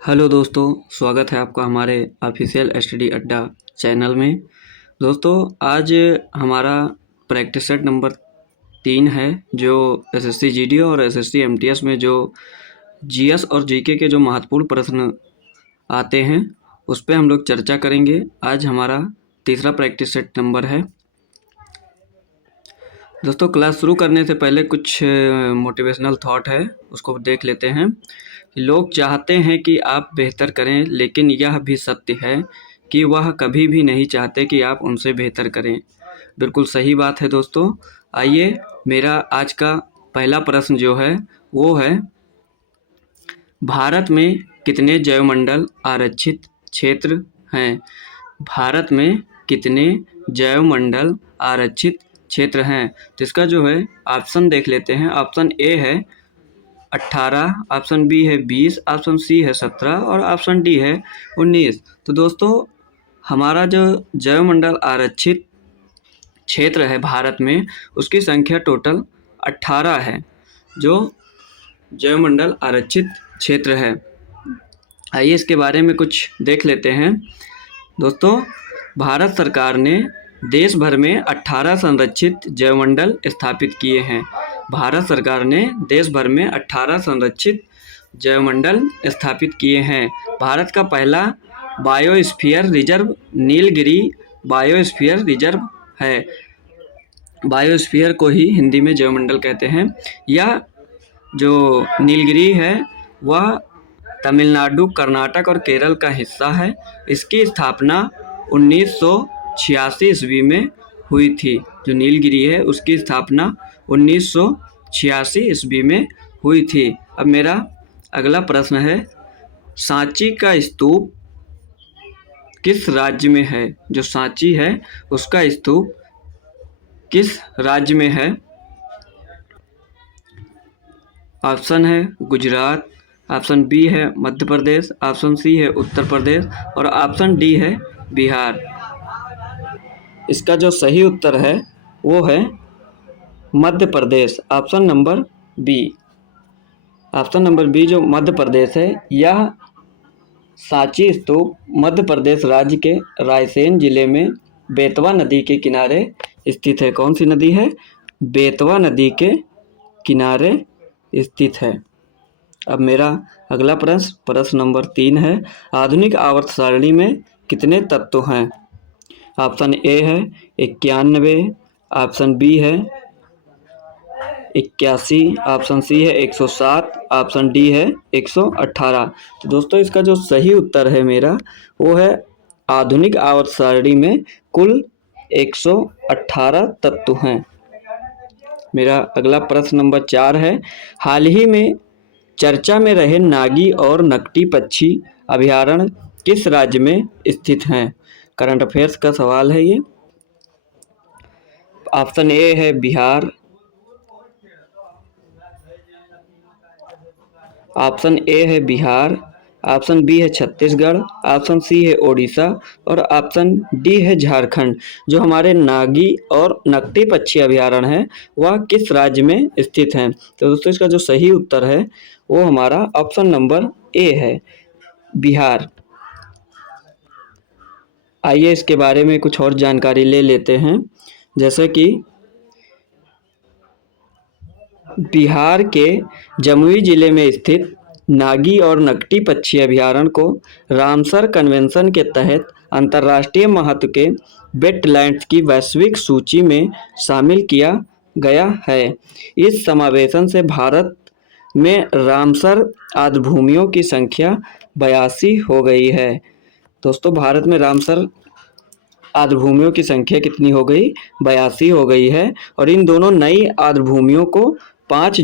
Hello दोस्तों, स्वागत है आपका हमारे ऑफिशियल स्टडी अड्डा चैनल में। दोस्तों, आज हमारा प्रैक्टिस सेट नंबर 3 है, जो एसएससी जीडी और एसएससी एमटीएस में जो जीएस और जीके के जो महत्वपूर्ण प्रश्न आते हैं उस पे हम लोग चर्चा करेंगे। आज हमारा तीसरा प्रैक्टिस सेट नंबर है। दोस्तों, क्लास शुरू करने से पहले कुछ मोटिवेशनल थॉट है, उसको देख लेते हैं। लोग चाहते हैं कि आप बेहतर करें, लेकिन यह भी सत्य है कि वह कभी भी नहीं चाहते कि आप उनसे बेहतर करें। बिल्कुल सही बात है दोस्तों। आइए, मेरा आज का पहला प्रश्न जो है वो है, भारत में कितने जैवमंडल आरक्षित क्षेत्र हैं? भारत में कितने जैवमंडल आरक्षित क्षेत्र हैं? तो इसका जो है ऑप्शन देख लेते हैं। ऑप्शन ए है 18, ऑप्शन बी है 20, ऑप्शन सी है 17 और ऑप्शन डी है 19। तो दोस्तों, हमारा जो जैवमंडल आरक्षित क्षेत्र है भारत में, उसकी संख्या टोटल 18 है, जो जैवमंडल आरक्षित क्षेत्र है। आइए इसके बारे में कुछ देख लेते हैं। दोस्तों, भारत सरकार ने देश भर में 18 संरक्षित जैवमंडल स्थापित किए हैं। भारत सरकार ने देश भर में 18 संरक्षित जैवमंडल स्थापित किए हैं। भारत का पहला biosphere reserve Nilgiri biosphere reserve है। बायोस्फीयर को ही हिंदी में जैवमंडल कहते हैं। यह जो नीलगिरी है वह तमिलनाडु, कर्नाटक और केरल का हिस्सा है। इसकी स्थापना 1986 ईस्वी में हुई थी। जो नीलगिरी है उसकी स्थापना 1986 ईस्वी में हुई थी। अब मेरा अगला प्रश्न है, सांची का स्तूप किस राज्य में है? जो सांची है उसका स्तूप किस राज्य में है? ऑप्शन है गुजरात, ऑप्शन बी है मध्य प्रदेश, ऑप्शन सी है उत्तर प्रदेश और ऑप्शन डी है बिहार। इसका जो सही उत्तर है वो है Madhya Pradesh, option number B. Option number B जो मध्य प्रदेश है, यह सांची स्तूप मध्य प्रदेश राज्य के रायसेन जिले में बेतवा नदी के किनारे स्थित है। कौन सी नदी है? बेतवा नदी के किनारे स्थित है। अब मेरा अगला प्रश्न नंबर 3 है, आधुनिक आवर्त सारणी में कितने तत्व हैं? ऑप्शन ए है 91, ऑप्शन बी है 81, ऑप्शन सी है 107, ऑप्शन डी है 118। तो दोस्तों, इसका जो सही उत्तर है मेरा वो है आधुनिक आवर्त सारणी में कुल 118 तत्व हैं। मेरा अगला प्रश्न नंबर 4 है, हाल ही में चर्चा में रहे नागी और नकटी पक्षी अभयारण्य किस राज्य में स्थित हैं? करंट अफेयर्स का सवाल है ये। ऑप्शन ए है बिहार, ऑप्शन ए है बिहार, ऑप्शन बी है छत्तीसगढ़, ऑप्शन सी है ओडिशा और ऑप्शन डी है झारखंड। जो हमारे नागी और नकटी पक्षी अभयारण्य है वह किस राज्य में स्थित हैं? तो दोस्तों, इसका जो सही उत्तर है वो हमारा ऑप्शन नंबर ए है, बिहार। आइए इसके बारे में कुछ और जानकारी ले लेते हैं। जैसे कि बिहार के जमुई जिले में स्थित नागी और नकटी पक्षी अभयारण्य को रामसर कन्वेंशन के तहत अंतर्राष्ट्रीय महत्व के वेटलैंड्स की वैश्विक सूची में शामिल किया गया है। इस समावेशन से भारत में रामसर आर्द्रभूमियों की संख्या 82 हो गई है। दोस्तों, भारत में रामसर आर्द्रभूमियों की संख्या कितनी हो गई? 82 हो गई है। और इन दोनों नई आर्द्रभूमियों को 5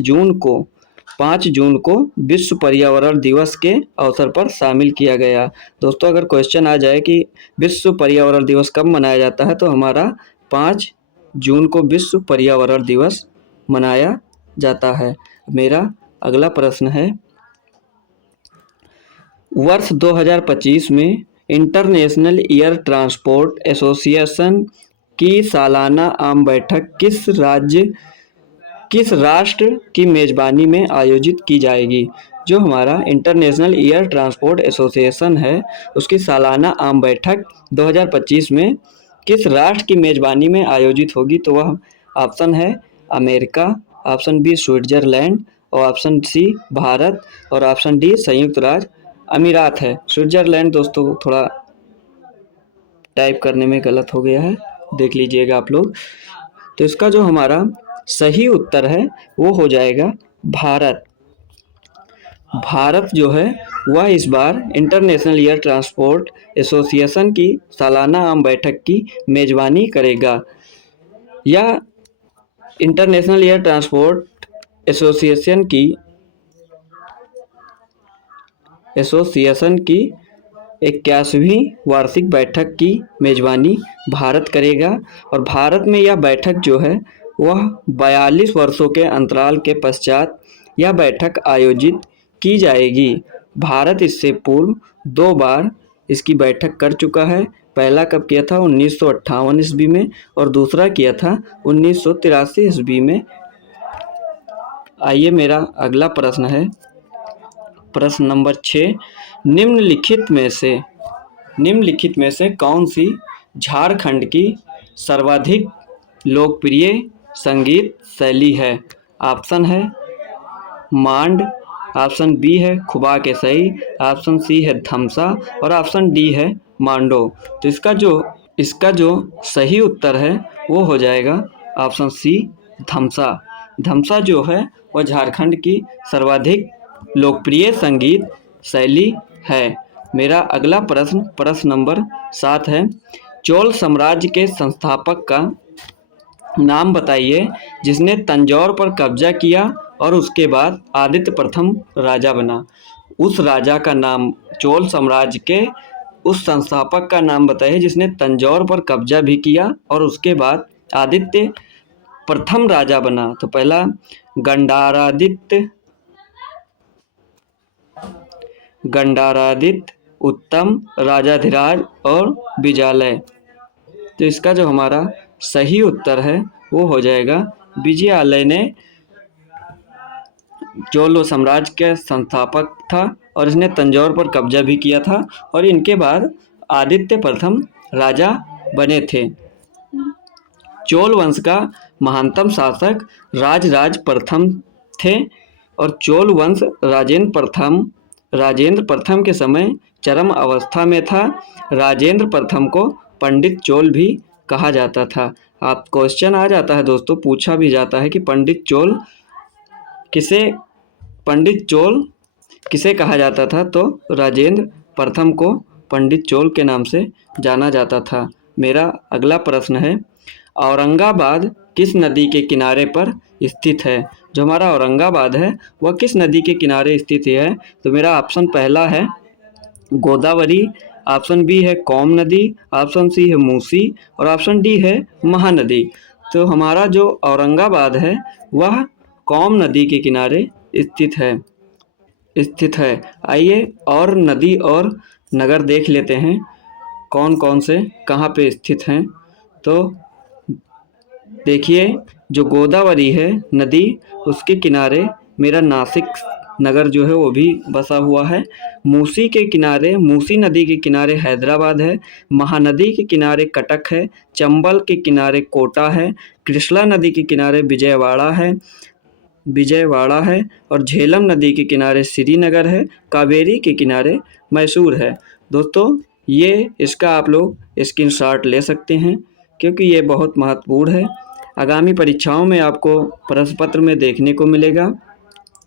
जून को विश्व पर्यावरण दिवस के अवसर पर शामिल किया गया। दोस्तों, अगर क्वेश्चन आ जाए कि विश्व पर्यावरण दिवस कब मनाया जाता है, तो हमारा 5 जून को विश्व पर्यावरण दिवस मनाया जाता है। मेरा अगला प्रश्न है, वर्ष 2025 में इंटरनेशनल एयर ट्रांसपोर्ट एसोसिएशन की सालाना आम बैठक किस राष्ट्र की मेज़बानी में आयोजित की जाएगी? जो हमारा इंटरनेशनल एयर ट्रांसपोर्ट एसोसिएशन है, उसकी सालाना आम बैठक 2025 में किस राष्ट्र की मेज़बानी में आयोजित होगी? तो वह ऑप्शन है अमेरिका, ऑप्शन बी स्विट्ज़रलैंड और ऑप्शन सी भारत और ऑप्शन डी संयुक्त राज्य अमीरात है। स्विट्ज़रलैंड दोस्तों थोड़ा टाइप करने में गलत हो गया है, देख लीजिएगा आप लोग। तो इसका जो हमारा सही उत्तर है वो हो जाएगा भारत। भारत जो है वह इस बार इंटरनेशनल एयर ट्रांसपोर्ट एसोसिएशन की सालाना आम बैठक की मेज़बानी करेगा। यह इंटरनेशनल एयर ट्रांसपोर्ट एसोसिएशन की 81वीं वार्षिक बैठक की मेज़बानी भारत करेगा और भारत में यह बैठक जो है वह 42 वर्षों के अंतराल के पश्चात यह बैठक आयोजित की जाएगी। भारत इससे पूर्व 2 बार इसकी बैठक कर चुका है। पहला कब किया था? 1958 ईस्वी में और दूसरा किया था 1983 ईस्वी में। आइए मेरा अगला प्रश्न है प्रश्न नंबर 6। निम्नलिखित में से कौन सी झारखंड की सर्वाधिक लोकप्रिय संगीत शैली है? ऑप्शन है मांड, ऑप्शन बी है खुबा के सई, ऑप्शन सी है धमसा और ऑप्शन डी है मांडो। तो इसका जो सही उत्तर है वो हो जाएगा ऑप्शन सी धमसा। धमसा जो है वह झारखंड की सर्वाधिक लोकप्रिय संगीत शैली है। मेरा अगला प्रश्न नंबर 7 है। चोल साम्राज्य के संस्थापक का नाम बताइए जिसने तंजौर पर कब्जा किया और उसके बाद आदित्य प्रथम राजा बना। उस राजा का नाम, चोल साम्राज्य के उस संस्थापक का नाम बताइए जिसने तंजौर पर कब्जा भी किया और उसके बाद आदित्य प्रथम राजा बना। तो पहला गंडारादित्य, उत्तम, राजाधिराज और विजयालय। तो इसका जो हमारा सही उत्तर है वो हो जाएगा विजयालय ने चोल साम्राज्य के संस्थापक था और इसने तंजौर पर कब्जा भी किया था और इनके बाद आदित्य प्रथम राजा बने थे। चोल वंश का महानतम शासक राजराज प्रथम थे और चोल वंश राजेंद्र प्रथम के समय चरम अवस्था में था। राजेंद्र प्रथम को पंडित चोल भी कहा जाता था। आप क्वेश्चन आ जाता है दोस्तों, पूछा भी जाता है कि पंडित चोल किसे कहा जाता था? तो राजेंद्र प्रथम को पंडित चोल के नाम से जाना जाता था। मेरा अगला प्रश्न है, औरंगाबाद किस नदी के किनारे पर स्थित है? जो हमारा औरंगाबाद है वह किस नदी के किनारे स्थित है? तो मेरा ऑप्शन पहला है गोदावरी, ऑप्शन बी है कौम नदी, ऑप्शन सी है मूसी और ऑप्शन डी है महानदी। तो हमारा जो औरंगाबाद है वह कौम नदी के किनारे स्थित है। आइए और नदी और नगर देख लेते हैं कौन कौन से कहाँ पे स्थित हैं। तो देखिए, जो गोदावरी है नदी उसके किनारे मेरा नासिक नगर जो है वो भी बसा हुआ है। मूसी नदी के किनारे हैदराबाद है। महानदी के किनारे कटक है। चंबल के किनारे कोटा है। कृष्णा नदी के किनारे विजयवाड़ा है और झेलम नदी के किनारे श्रीनगर है। कावेरी के किनारे मैसूर है। दोस्तों इसका आप लोग स्क्रीनशॉट ले सकते हैं क्योंकि ये बहुत महत्वपूर्ण है। आगामी परीक्षाओं में आपको प्रश्न पत्र में देखने को मिलेगा।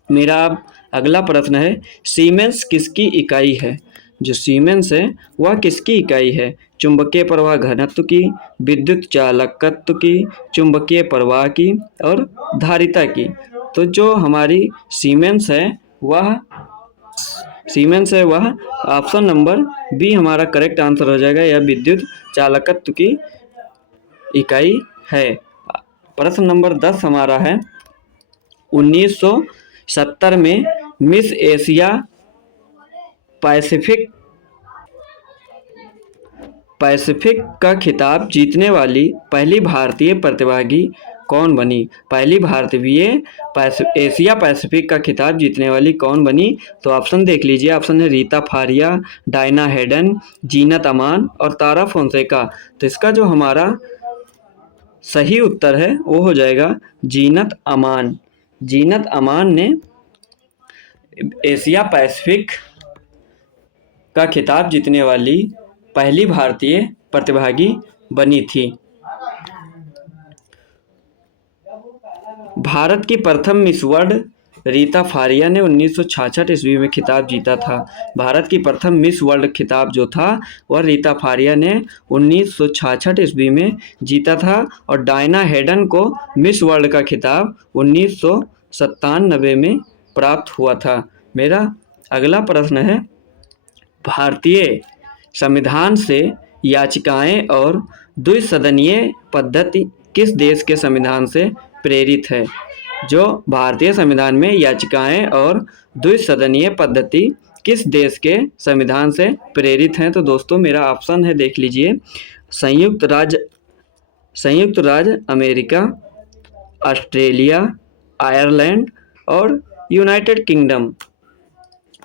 मेरा अगला प्रश्न है, सीमेंस किसकी इकाई है? जो सीमेंस है वह किसकी इकाई है? चुंबकीय प्रवाह घनत्व की, विद्युत चालकत्व की, चुंबकीय प्रवाह की और धारिता की। तो जो हमारी सीमेंस है वह ऑप्शन नंबर बी हमारा करेक्ट आंसर हो जाएगा। यह विद्युत चालकत्व की इकाई है। प्रश्न नंबर 10 हमारा है, 1970 में मिस एशिया पैसिफिक का खिताब जीतने वाली पहली भारतीय प्रतिभागी कौन बनी? पहली भारतीय एशिया पैसिफिक का खिताब जीतने वाली कौन बनी? तो ऑप्शन देख लीजिए। ऑप्शन है रीता फारिया, डायना हेडन, जीनत अमान और तारा फोंसेका। तो इसका जो हमारा सही उत्तर है वो हो जाएगा जीनत अमान। जीनत अमान ने एशिया पैसिफिक का खिताब जीतने वाली पहली भारतीय प्रतिभागी बनी थी। भारत की प्रथम मिस वर्ल्ड रीता फारिया ने 1966 ईस्वी में खिताब जीता था। भारत की प्रथम मिस वर्ल्ड खिताब जो था वह रीता फारिया ने 1966 ईस्वी में जीता था और डायना हेडन को मिस वर्ल्ड का खिताब 1997 में प्राप्त हुआ था। मेरा अगला प्रश्न है, भारतीय संविधान से याचिकाएं और द्विसदनीय पद्धति किस देश के संविधान से प्रेरित है? जो भारतीय संविधान में याचिकाएं और द्विसदनीय पद्धति किस देश के संविधान से प्रेरित हैं? तो दोस्तों मेरा ऑप्शन है, देख लीजिए। संयुक्त राज्य अमेरिका, ऑस्ट्रेलिया, आयरलैंड और यूनाइटेड किंगडम।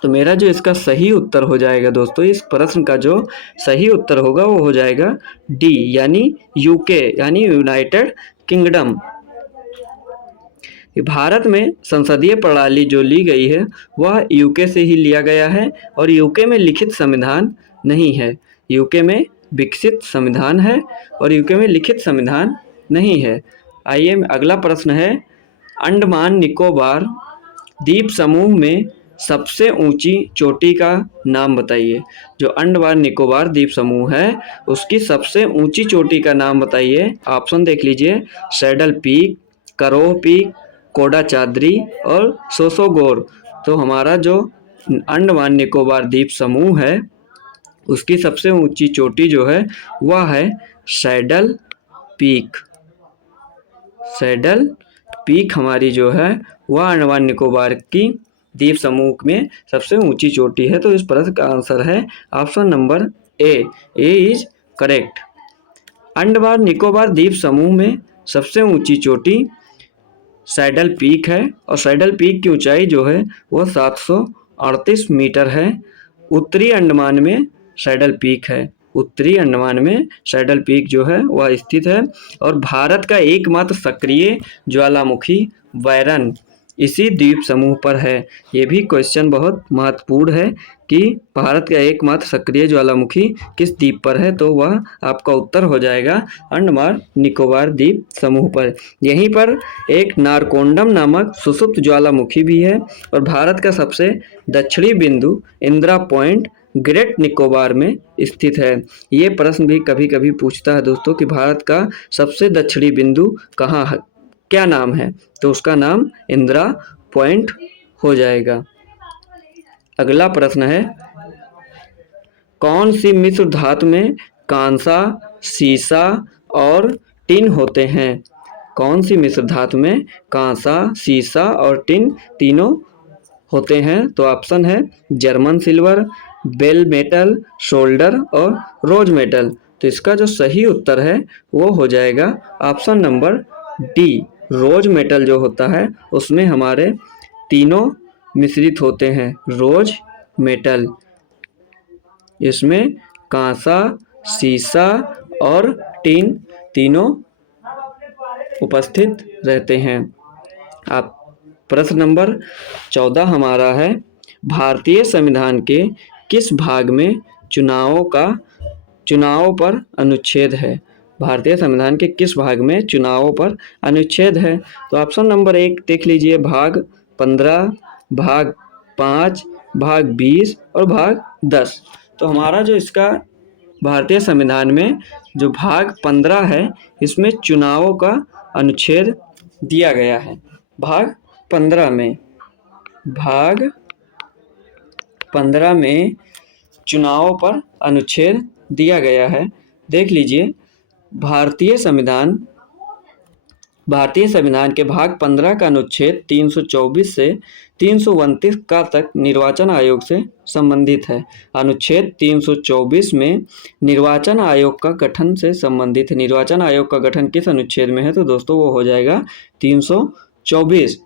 तो मेरा जो इसका सही उत्तर हो जाएगा दोस्तों, इस प्रश्न का जो सही उत्तर होगा वो हो जाएगा डी, यानी यूके, यानी यूनाइटेड किंगडम। भारत में संसदीय प्रणाली जो ली गई है वह यूके से ही लिया गया है और यूके में लिखित संविधान नहीं है। यूके में विकसित संविधान है और यूके में लिखित संविधान नहीं है। आइए अगला प्रश्न है, अंडमान निकोबार द्वीप समूह में सबसे ऊंची चोटी का नाम बताइए। जो अंडमान निकोबार द्वीप समूह है उसकी सबसे ऊंची चोटी का नाम बताइए। ऑप्शन देख लीजिए। सैडल पीक, करोह पीक, कोडा चादरी और सोसोगोर। तो हमारा जो अंडमान निकोबार द्वीप समूह है उसकी सबसे ऊंची चोटी जो है वह है सैडल पीक। सैडल पीक हमारी जो है वह अंडमान निकोबार की द्वीप समूह में सबसे ऊंची चोटी है। तो इस प्रश्न का आंसर है option number A is correct. Andaman Nicobar द्वीप समूह में सबसे ऊंची चोटी सैडल पीक है और सैडल पीक की ऊंचाई जो है वह 738 मीटर है। उत्तरी अंडमान में सैडल पीक है। उत्तरी अंडमान में सैडल पीक जो है वह स्थित है और भारत का एकमात्र सक्रिय ज्वालामुखी वैरन इसी द्वीप समूह पर है। ये भी क्वेश्चन बहुत महत्वपूर्ण है कि भारत का एकमात्र सक्रिय ज्वालामुखी किस द्वीप पर है, तो वह आपका उत्तर हो जाएगा अंडमान निकोबार द्वीप समूह पर। यहीं पर एक नारकोंडम नामक सुषुप्त ज्वालामुखी भी है और भारत का सबसे दक्षिणी बिंदु इंदिरा पॉइंट ग्रेट निकोबार में स्थित है। ये प्रश्न भी कभी कभी पूछता है दोस्तों कि भारत का सबसे दक्षिणी बिंदु कहाँ है, क्या नाम है? तो उसका नाम इंदिरा पॉइंट हो जाएगा। अगला प्रश्न है, कौन सी मिश्र धातु में कांसा, सीसा और टिन होते हैं? कौन सी मिश्र धातु में कांसा, सीसा और टिन तीनों होते हैं? तो ऑप्शन है German silver, bell metal, solder और रोज मेटल। तो इसका जो सही उत्तर है वो हो जाएगा ऑप्शन नंबर डी, रोज मेटल जो होता है उसमें हमारे तीनों मिश्रित होते हैं। रोज मेटल, इसमें कांसा, सीसा और टिन तीनों उपस्थित रहते हैं। आप प्रश्न नंबर 14 हमारा है, भारतीय संविधान के किस भाग में चुनावों पर अनुच्छेद है? भारतीय संविधान के किस भाग में चुनावों पर अनुच्छेद है? तो ऑप्शन नंबर 1 देख लीजिए, भाग 15, भाग 5, भाग 20 और भाग 10। तो हमारा जो इसका भारतीय संविधान में जो भाग 15 है इसमें चुनावों का अनुच्छेद दिया गया है। भाग 15 में चुनावों पर अनुच्छेद दिया गया है। देख लीजिए, भारतीय संविधान भारतीय संविधान के भाग 15 का अनुच्छेद 324 से 329 का तक निर्वाचन आयोग से संबंधित है। अनुच्छेद 324 में निर्वाचन आयोग का गठन से संबंधित है। निर्वाचन आयोग का गठन किस अनुच्छेद में है? तो दोस्तों वो हो जाएगा 324।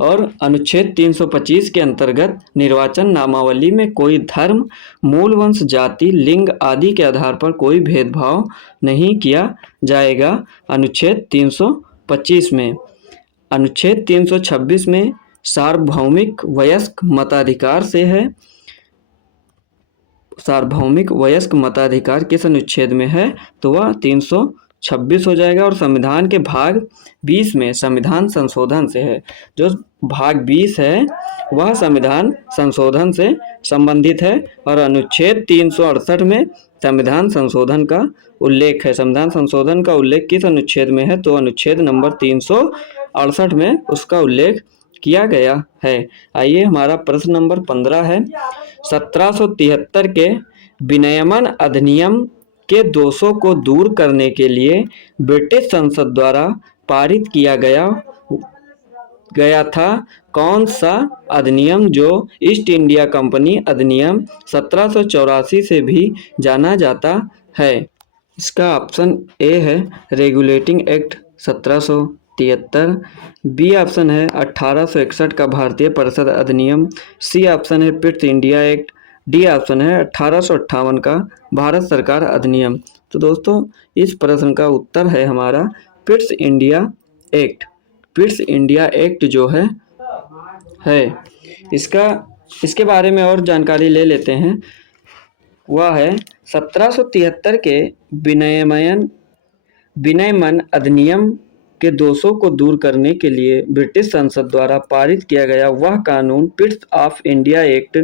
और अनुच्छेद 325 के अंतर्गत निर्वाचन नामावली में कोई धर्म, मूल वंश, जाति, लिंग आदि के आधार पर कोई भेदभाव नहीं किया जाएगा। अनुच्छेद 325 में। अनुच्छेद 326 में सार्वभौमिक वयस्क मताधिकार से है। सार्वभौमिक वयस्क मताधिकार किस अनुच्छेद में है? तो वह 326 हो जाएगा। और संविधान के भाग 20 में संविधान संशोधन से है। जो भाग 20 है वह संविधान संशोधन से संबंधित है। और अनुच्छेद 368 में संविधान संशोधन का उल्लेख है। संविधान संशोधन का उल्लेख किस अनुच्छेद में है? तो अनुच्छेद नंबर 368 में उसका उल्लेख किया गया है। आइए हमारा प्रश्न नंबर 15 है। 1773 के विनियमन अधिनियम के दोषों को दूर करने के लिए ब्रिटिश संसद द्वारा पारित किया गया था कौन सा अधिनियम, जो ईस्ट इंडिया कंपनी अधिनियम 1784 से भी जाना जाता है? इसका ऑप्शन ए है रेगुलेटिंग एक्ट 1773, बी ऑप्शन है 1861 का भारतीय परिषद अधिनियम, सी ऑप्शन है Pitt's India act, D option है 1858 का भारत सरकार अधिनियम। तो दोस्तों इस प्रश्न का उत्तर है हमारा Pitt's India act. Pitt's India act जो है इसके बारे में और जानकारी ले लेते हैं। वह है 1773 के विनियमन अधिनियम के दोषों को दूर करने के लिए ब्रिटिश संसद द्वारा पारित किया गया वह कानून पिट्स ऑफ इंडिया एक्ट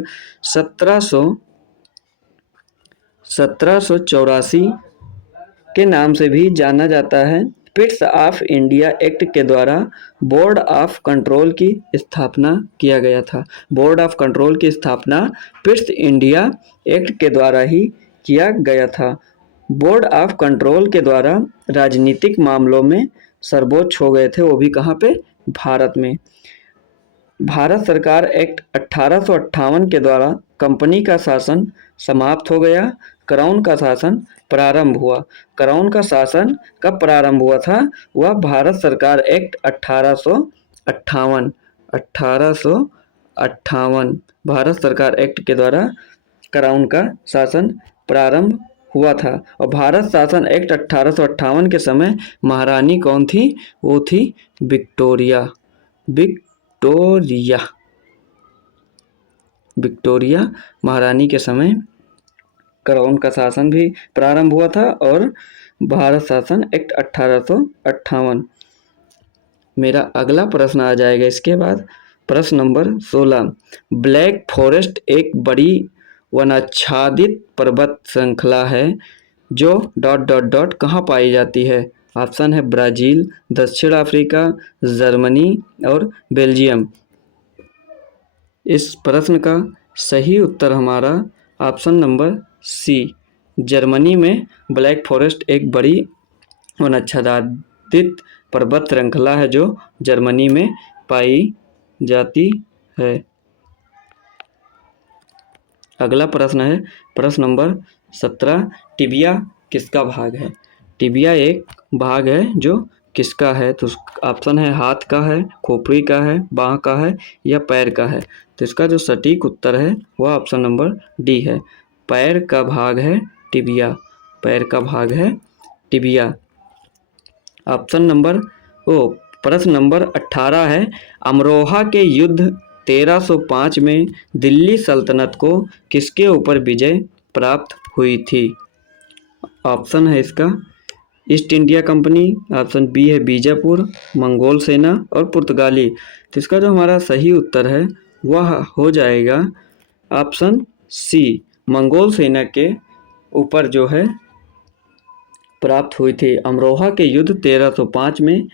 1784 के नाम से भी जाना जाता है। पिट्स ऑफ इंडिया एक्ट के द्वारा बोर्ड ऑफ कंट्रोल की स्थापना किया गया था। बोर्ड ऑफ कंट्रोल की स्थापना पिट्स इंडिया एक्ट के द्वारा ही किया गया था। बोर्ड ऑफ कंट्रोल के द्वारा राजनीतिक मामलों में सर्वोच्च हो गए थे, वो भी कहाँ पे? भारत में। भारत सरकार एक्ट 1858 के द्वारा कंपनी का शासन समाप्त हो गया, क्राउन का शासन प्रारंभ हुआ। क्राउन का शासन कब प्रारंभ हुआ था? वह भारत सरकार एक्ट 1858 भारत सरकार एक्ट के द्वारा क्राउन का शासन प्रारंभ हुआ था। और भारत शासन एक्ट 1858 के समय महारानी कौन थी? वो थी विक्टोरिया। विक्टोरिया महारानी के समय क्राउन का शासन भी प्रारंभ हुआ था और भारत शासन एक्ट 1858। मेरा अगला प्रश्न आ जाएगा इसके बाद, प्रश्न नंबर 16। ब्लैक फॉरेस्ट एक बड़ी वनाच्छादित पर्वत श्रृंखला है जो ... कहाँ पाई जाती है? ऑप्शन है ब्राज़ील, दक्षिण अफ्रीका, जर्मनी और बेल्जियम। इस प्रश्न का सही उत्तर हमारा ऑप्शन नंबर सी, जर्मनी में ब्लैक फॉरेस्ट एक बड़ी वनाच्छादित पर्वत श्रृंखला है जो जर्मनी में पाई जाती है। अगला प्रश्न है प्रश्न नंबर 17। टिबिया किसका भाग है? टिबिया एक भाग है जो किसका है? तो ऑप्शन है हाथ का है, खोपड़ी का है, बाँह का है या पैर का है। तो इसका जो सटीक उत्तर है वह ऑप्शन नंबर डी है, पैर का भाग है टिबिया। पैर का भाग है टिबिया। प्रश्न नंबर 18 है। अमरोहा के युद्ध 1305 में दिल्ली सल्तनत को किसके ऊपर विजय प्राप्त हुई थी? ऑप्शन है इसका East India Company, option B है बीजापुर, मंगोल सेना और पुर्तगाली। तो इसका जो हमारा सही उत्तर है वह हो जाएगा ऑप्शन सी, मंगोल सेना के ऊपर जो है प्राप्त हुई थी। अमरोहा के युद्ध 1305 में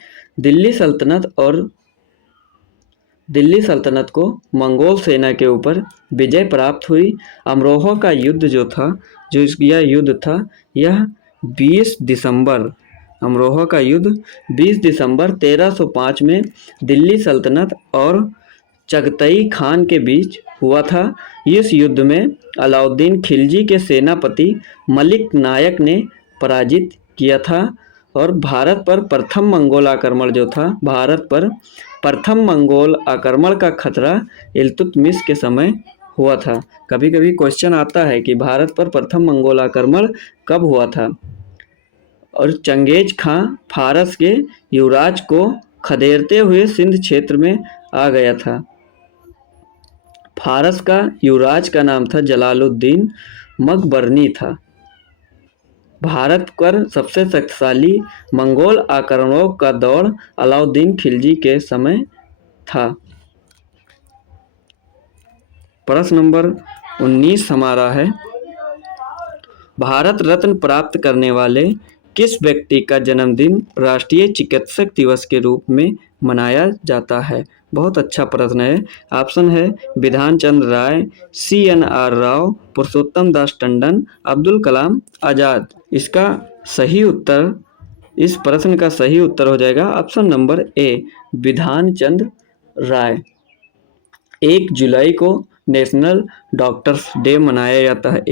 दिल्ली सल्तनत को मंगोल सेना के ऊपर विजय प्राप्त हुई। अमरोहा का युद्ध जो था, यह 20 दिसंबर अमरोहा का युद्ध 20 दिसंबर 1305 में दिल्ली सल्तनत और चगतई खान के बीच हुआ था। इस युद्ध में अलाउद्दीन खिलजी के सेनापति मलिक नायक ने पराजित किया था और भारत पर प्रथम मंगोल आक्रमण का खतरा इल्तुतमिश के समय हुआ था। कभी कभी क्वेश्चन आता है कि भारत पर प्रथम मंगोल आक्रमण कब हुआ था, और चंगेज खां फारस के युवराज को खदेड़ते हुए सिंध क्षेत्र में आ गया था। फारस का युवराज का नाम था जलालुद्दीन मकबरनी था। भारत पर सबसे शक्तिशाली मंगोल आक्रमणों का दौर अलाउद्दीन खिलजी के समय था। प्रश्न नंबर 19 हमारा है, भारत रत्न प्राप्त करने वाले किस व्यक्ति का जन्मदिन राष्ट्रीय चिकित्सक दिवस के रूप में मनाया जाता है? बहुत अच्छा प्रश्न है। ऑप्शन है बिधान चंद्र राय, CNR राव, पुरुषोत्तम दास टंडन, अब्दुल कलाम आज़ाद। इस प्रश्न का सही उत्तर हो जाएगा ऑप्शन नंबर ए, बिधान चंद्र राय। 1 जुलाई को नेशनल डॉक्टर्स डे मनाया जाता है।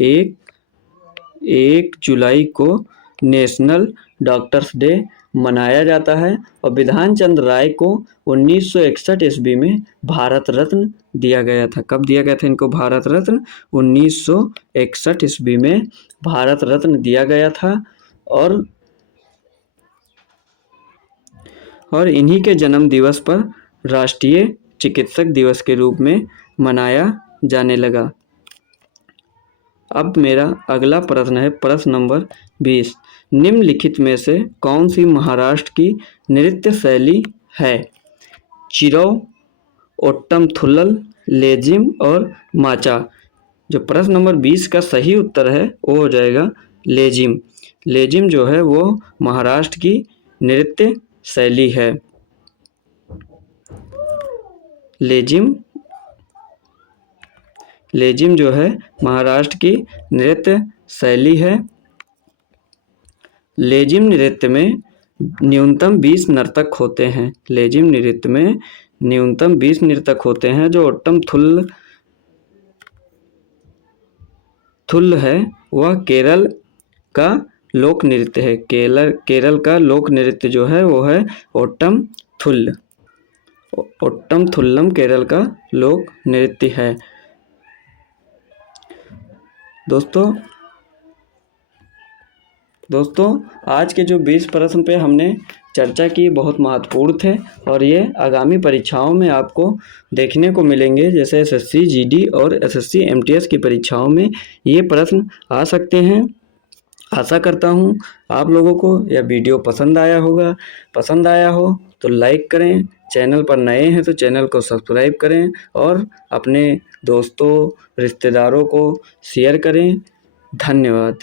1 जुलाई को नेशनल डॉक्टर्स डे मनाया जाता है और बिधान चंद्र राय को 1961 ईस्वी में भारत रत्न दिया गया था। कब दिया गया था इनको भारत रत्न? 1961 ईस्वी में भारत रत्न दिया गया था और इन्हीं के जन्म दिवस पर राष्ट्रीय चिकित्सक दिवस के रूप में मनाया जाने लगा। अब मेरा अगला प्रश्न है प्रश्न नंबर 20, निम्नलिखित में से कौन सी महाराष्ट्र की नृत्य शैली है? चिरौ, ओट्टमथुल्लल, लेजिम और माचा। जो प्रश्न नंबर 20 का सही उत्तर है वो हो जाएगा लेजिम। लेजिम जो है वो महाराष्ट्र की नृत्य शैली है। लेजिम जो है महाराष्ट्र की नृत्य शैली है। लेजिम नृत्य में न्यूनतम 20 नर्तक होते हैं। लेजिम नृत्य में न्यूनतम 20 नर्तक होते हैं। जो ओट्टमथुल्ल है वह केरल का लोक नृत्य है। केरल का लोक नृत्य जो है वो है ओट्टमथुल्लम केरल का लोक नृत्य है। दोस्तों आज के जो 20 प्रश्न पे हमने चर्चा की बहुत महत्वपूर्ण थे और ये आगामी परीक्षाओं में आपको देखने को मिलेंगे। जैसे SSC GD और SSC MTS की परीक्षाओं में ये प्रश्न आ सकते हैं। आशा करता हूँ आप लोगों को यह वीडियो पसंद आया होगा। पसंद आया हो तो लाइक करें, चैनल पर नए हैं तो चैनल को सब्सक्राइब करें और अपने दोस्तों रिश्तेदारों को शेयर करें। धन्यवाद।